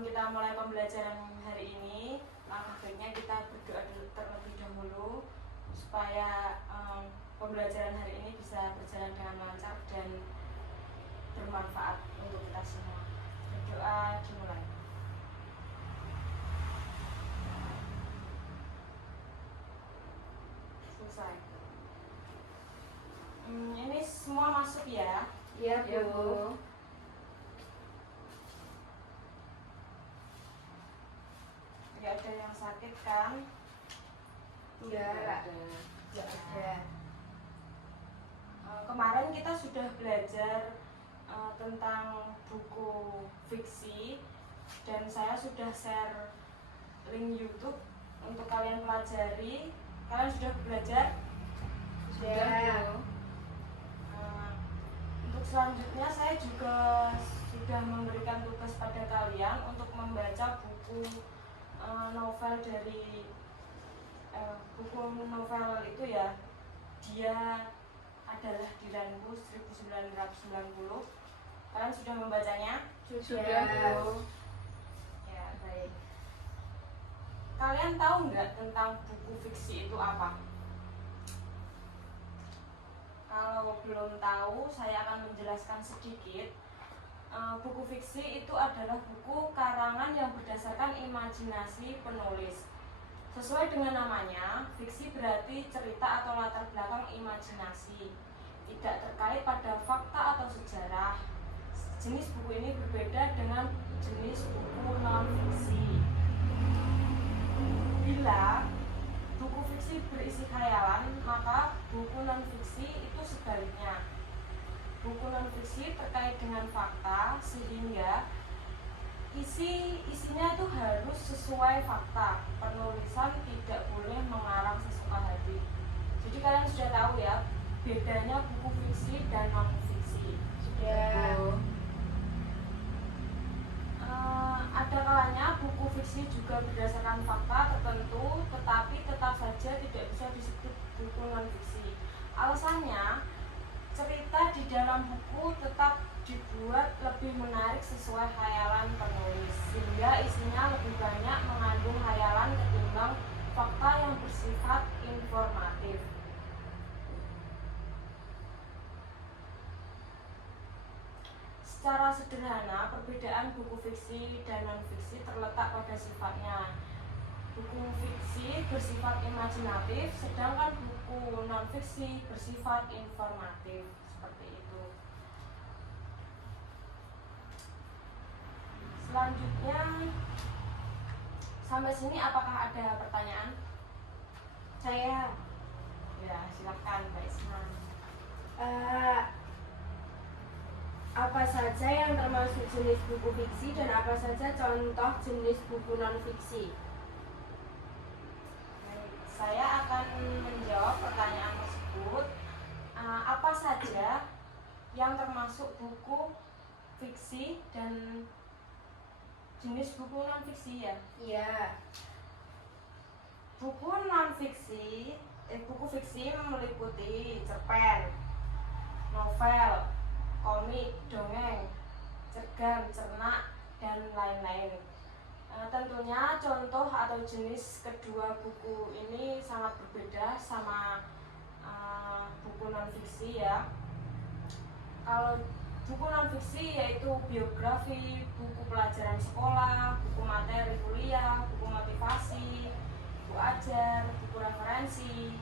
sebelum kita mulai pembelajaran hari ini, langkah baiknya kita berdoa terlebih dahulu supaya pembelajaran hari ini bisa berjalan dengan lancar dan bermanfaat untuk kita semua. Berdoa dimulai. Selesai. Ini semua masuk ya? Iya, Bu. Gak ada yang sakit kan? Enggak ada. Kemarin kita sudah belajar tentang buku fiksi dan saya sudah share link YouTube untuk kalian pelajari. Kalian sudah belajar? Sudah. Untuk selanjutnya saya juga sudah memberikan tugas pada kalian untuk membaca buku novel dari buku novel itu ya, Dia Adalah Diriku 1990. Kalian sudah membacanya? Sudah, Bu. Ya, baik. Kalian tahu nggak tentang buku fiksi itu apa? Kalau belum tahu, saya akan menjelaskan sedikit. Buku fiksi itu adalah buku karangan yang berdasarkan imajinasi penulis. Sesuai dengan namanya, fiksi berarti cerita atau latar belakang imajinasi, tidak terkait pada fakta atau sejarah. Jenis buku ini berbeda dengan jenis buku non-fiksi. Bila buku fiksi berisi khayalan, maka buku non-fiksi itu sebaliknya. Buku non-fiksi terkait dengan fakta, sehingga isinya itu harus sesuai fakta. Penulisan tidak boleh mengarang sesuka hati. Jadi kalian sudah tahu ya bedanya buku fiksi dan non-fiksi. Sudah. Ada kalanya buku fiksi juga berdasarkan fakta tertentu, tetapi tetap saja tidak bisa disebut buku non-fiksi. Alasannya, cerita di dalam buku tetap dibuat lebih menarik sesuai khayalan penulis, sehingga isinya lebih banyak mengandung khayalan ketimbang fakta yang bersifat informatif. Secara sederhana, perbedaan buku fiksi dan non-fiksi terletak pada sifatnya. Buku fiksi bersifat imajinatif, sedangkan buku non-fiksi bersifat informatif. Seperti itu. Selanjutnya, sampai sini apakah ada pertanyaan? Saya Ya, silakan Mbak Isma. apa saja yang termasuk jenis buku fiksi dan apa saja contoh jenis buku non-fiksi? Baik, saya akan menjawab pertanyaan tersebut. Apa saja yang termasuk buku fiksi dan jenis buku non-fiksi ya? Iya. Buku non-fiksi, buku fiksi meliputi cerpen, novel, komik, dongeng, cergam, cernak, dan lain-lain. Tentunya contoh atau jenis kedua buku ini sangat berbeda sama buku non-fiksi ya. Kalau buku non-fiksi yaitu biografi, buku pelajaran sekolah, buku materi kuliah, buku motivasi, buku ajar, buku referensi,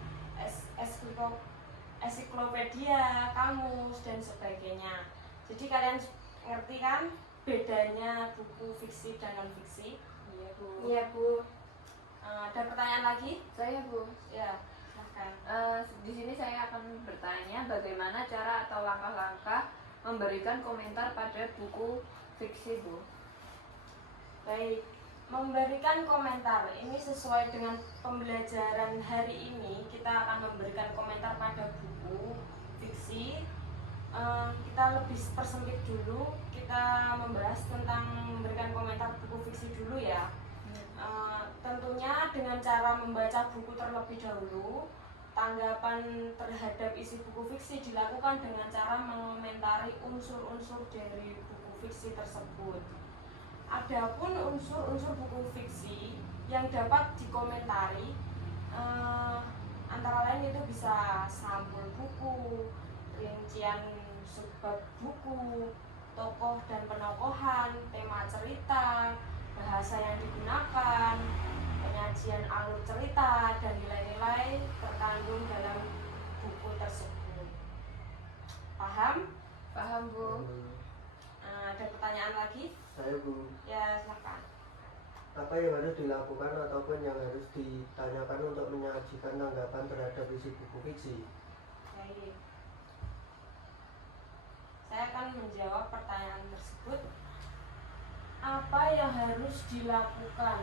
ensiklopedia, kamus, dan sebagainya. Jadi kalian ngerti kan bedanya buku fiksi dan non-fiksi? Iya, Bu. Iya, Bu. Ada pertanyaan lagi? Saya, Bu. Ya, silahkan. Di sini saya akan bertanya bagaimana cara atau langkah-langkah memberikan komentar pada buku fiksi, Bu. Baik, memberikan komentar ini sesuai dengan pembelajaran hari ini. Kita akan memberikan komentar pada buku fiksi. Kita lebih persempit dulu. Kita membahas tentang memberikan komentar buku fiksi dulu ya. Tentunya dengan cara membaca buku terlebih dahulu. Tanggapan terhadap isi buku fiksi dilakukan dengan cara mengomentari unsur-unsur dari buku fiksi tersebut. Adapun unsur-unsur buku fiksi yang dapat dikomentari, antara lain itu bisa sampul buku, rincian subbab buku, tokoh dan penokohan, tema cerita, bahasa yang digunakan, penyajian alur cerita, dan nilai-nilai terkandung dalam buku tersebut. Paham? Paham, Bu? Ada pertanyaan lagi? Saya Bu, Ya, silakan. apa yang harus dilakukan ataupun yang harus ditanyakan untuk menyajikan tanggapan terhadap isi buku fiksi? Baik. Saya akan menjawab pertanyaan tersebut. Apa yang harus dilakukan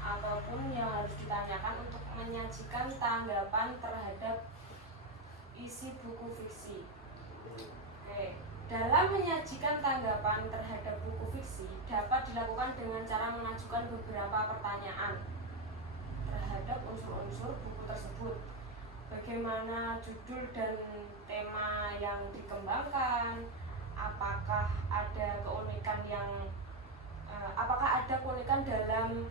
ataupun yang harus ditanyakan untuk menyajikan tanggapan terhadap isi buku fiksi? Oke. Dalam menyajikan tanggapan terhadap buku fiksi dapat dilakukan dengan cara mengajukan beberapa pertanyaan terhadap unsur-unsur buku tersebut. Bagaimana judul dan tema yang dikembangkan? Apakah ada keunikan dalam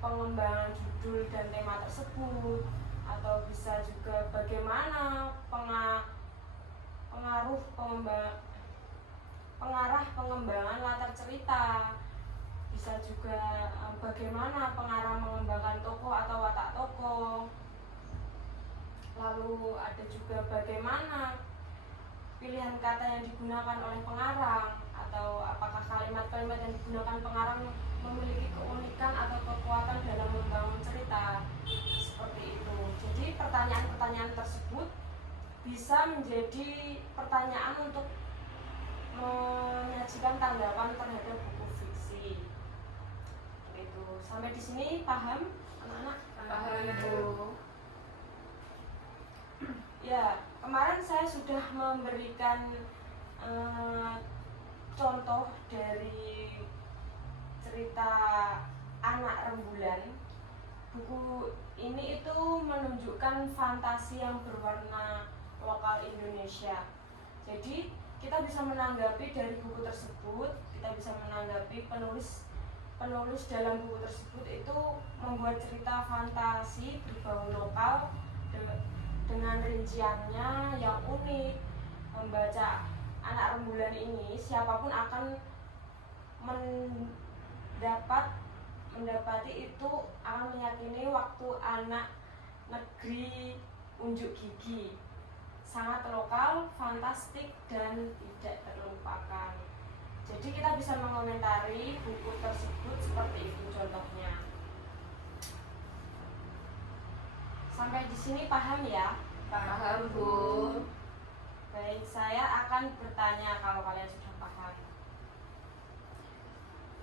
pengembangan judul dan tema tersebut? Atau bisa juga bagaimana pengarah pengembangan latar cerita, bisa juga bagaimana pengarah mengembangkan tokoh atau watak tokoh, lalu ada juga bagaimana pilihan kata yang digunakan oleh pengarang, atau apakah kalimat-kalimat yang digunakan pengarang memiliki keunikan atau kekuatan dalam membangun cerita, seperti itu. Jadi pertanyaan-pertanyaan tersebut bisa menjadi pertanyaan untuk menyajikan tanggapan terhadap buku fiksi. Itu sampai di sini paham, anak-anak? Paham, Bu? Ya, kemarin saya sudah memberikan contoh dari cerita Anak Rembulan. Buku ini itu menunjukkan fantasi yang berwarna lokal Indonesia. Jadi kita bisa menanggapi dari buku tersebut, kita bisa menanggapi penulis dalam buku tersebut itu membuat cerita fantasi berbau lokal dengan rinciannya yang unik. Membaca Anak Rembulan ini, siapapun akan mendapati itu akan meyakini waktu anak negeri unjuk gigi. Sangat lokal, fantastik, dan tidak terlupakan. Jadi kita bisa mengomentari buku tersebut seperti itu contohnya. Sampai di sini paham ya? Paham, Bu? Baik, saya akan bertanya kalau kalian sudah paham.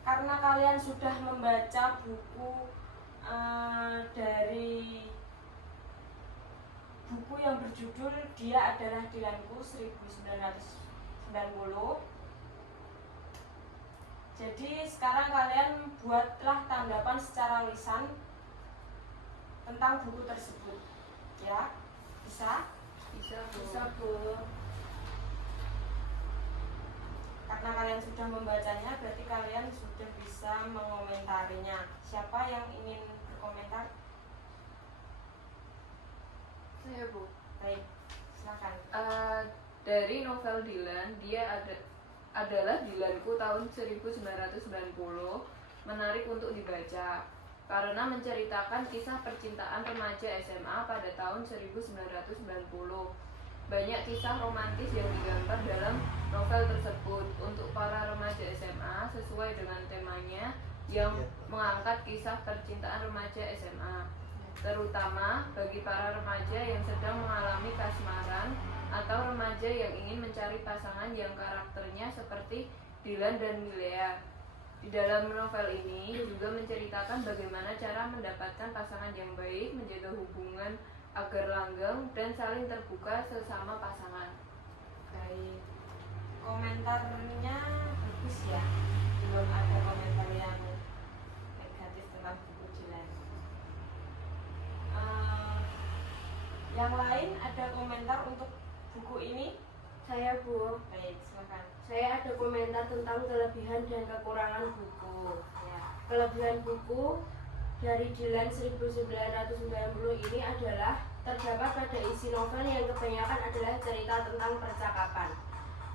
Karena kalian sudah membaca buku dari buku yang berjudul Dia Adalah Dilanku 1990. Jadi sekarang kalian buatlah tanggapan secara lisan tentang buku tersebut. Ya, bisa? Bisa, Bu? Bisa, Bu. Karena kalian sudah membacanya, berarti kalian sudah bisa mengomentarinya. Siapa yang ingin berkomentar? Saya, Bu. Baik, silakan. Dari novel Dilan, adalah Dilanku tahun 1990, menarik untuk dibaca karena menceritakan kisah percintaan remaja SMA pada tahun 1990. Banyak kisah romantis yang digambar dalam novel tersebut untuk para remaja SMA sesuai dengan temanya yang mengangkat kisah percintaan remaja SMA, terutama bagi para remaja yang sedang mengalami kasmaran atau remaja yang ingin mencari pasangan yang karakternya seperti Dilan dan Milea. Di dalam novel ini juga menceritakan bagaimana cara mendapatkan pasangan yang baik, menjaga hubungan agar langgeng, dan saling terbuka sesama pasangan. Baik, komentarnya bagus ya. Belum ada komentar yang negatif tentang buku Dilan. Yang lain ada komentar untuk buku ini? Saya, Bu. Baik, silakan. Saya ada komentar tentang kelebihan dan kekurangan buku. Ya. Kelebihan buku dari Dylan 1990 ini adalah terdapat pada isi novel yang kebanyakan adalah cerita tentang percakapan.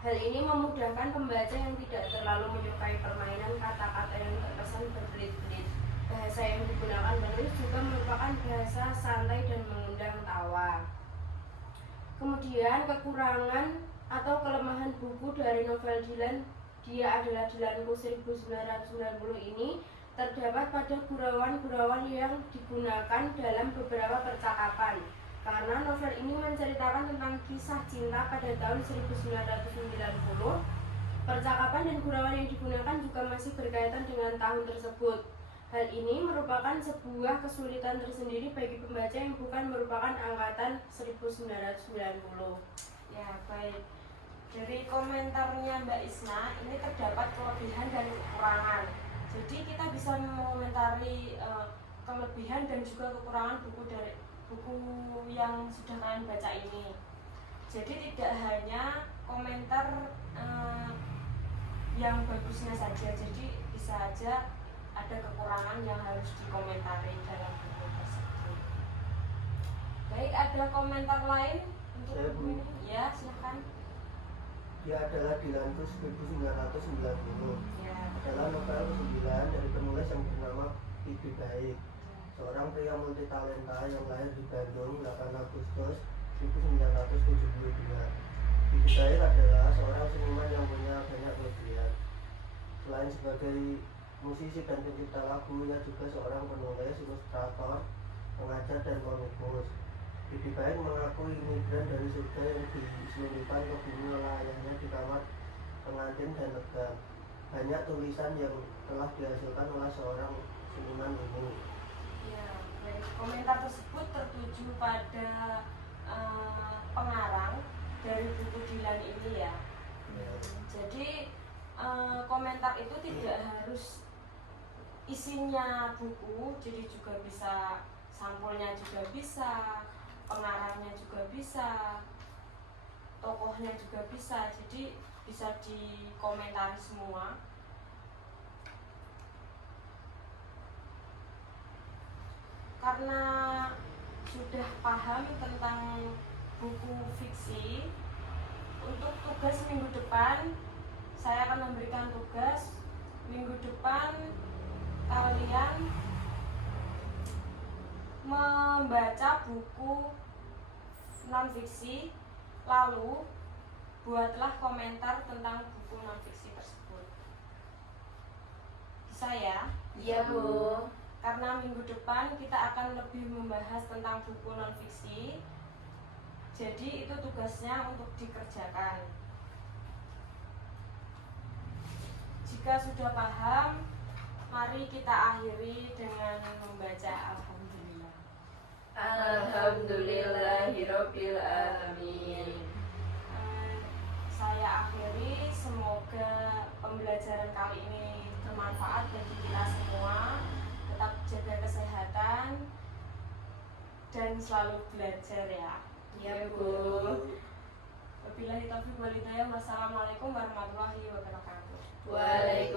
Hal ini memudahkan pembaca yang tidak terlalu menyukai permainan kata-kata yang terkesan berbelit-belit. Bahasa yang digunakan penulis juga merupakan bahasa santai dan mengundang tawa. Kemudian kekurangan atau kelemahan buku dari novel Dylan, Dia Adalah Dylanku 1990 ini terdapat pada gurauan-gurauan yang digunakan dalam beberapa percakapan. Karena novel ini menceritakan tentang kisah cinta pada tahun 1990, percakapan dan gurauan yang digunakan juga masih berkaitan dengan tahun tersebut. Hal ini merupakan sebuah kesulitan tersendiri bagi pembaca yang bukan merupakan angkatan 1990. Ya, baik. Dari komentarnya Mbak Isna, ini terdapat kelebihan dan kekurangan. Jadi kita bisa mengomentari kelebihan dan juga kekurangan buku yang sudah kalian baca ini. Jadi tidak hanya komentar yang bagusnya saja, jadi bisa aja ada kekurangan yang harus dikomentari dalam buku tersebut. Baik, ada komentar lain untuk Saya, Bu. buku ini? Ya, silahkan. Dia Adalah Dylanku 1990 Ya, adalah novel ke-9 dari penulis yang bernama Pipi Baik, seorang pria multitalenta yang lahir di Bandung 8 Agustus 1972. Pipi Baik adalah seorang seniman yang punya banyak kelebihan. Selain sebagai musisi dan pencipta lagu, ia juga seorang penulis, ilustrator, pengajar, dan komikus. Pipi Baik mengaku imigran dari surga yang diselundupkan ke bumi oleh ayahnya di kamar pengantin dan lega. Banyak tulisan yang telah dihasilkan oleh seorang seniman ini. ya, baik. Komentar tersebut tertuju pada pengarang dari buku Dylan ini ya. Jadi komentar itu tidak harus isinya buku, jadi juga bisa sampulnya juga bisa, pengarangnya juga bisa, tokohnya juga bisa, jadi bisa dikomentari semua. Karena sudah paham tentang buku fiksi, untuk tugas minggu depan saya akan memberikan tugas minggu depan kalian membaca buku non-fiksi, lalu buatlah komentar tentang buku non-fiksi tersebut. Bisa ya? Iya, Bu. Karena minggu depan kita akan lebih membahas tentang buku non-fiksi, jadi itu tugasnya untuk dikerjakan. Jika sudah paham, mari kita akhiri dengan membaca Alhamdulillah. Alhamdulillahirabbil alamin. Saya akhiri, semoga pembelajaran kali ini bermanfaat bagi kita semua. Tetap jaga kesehatan dan selalu belajar ya. Ya, Bu. Wabillahi taufiq wal hidayah. Wassalamualaikum warahmatullahi wabarakatuh. Waalaikumsalam.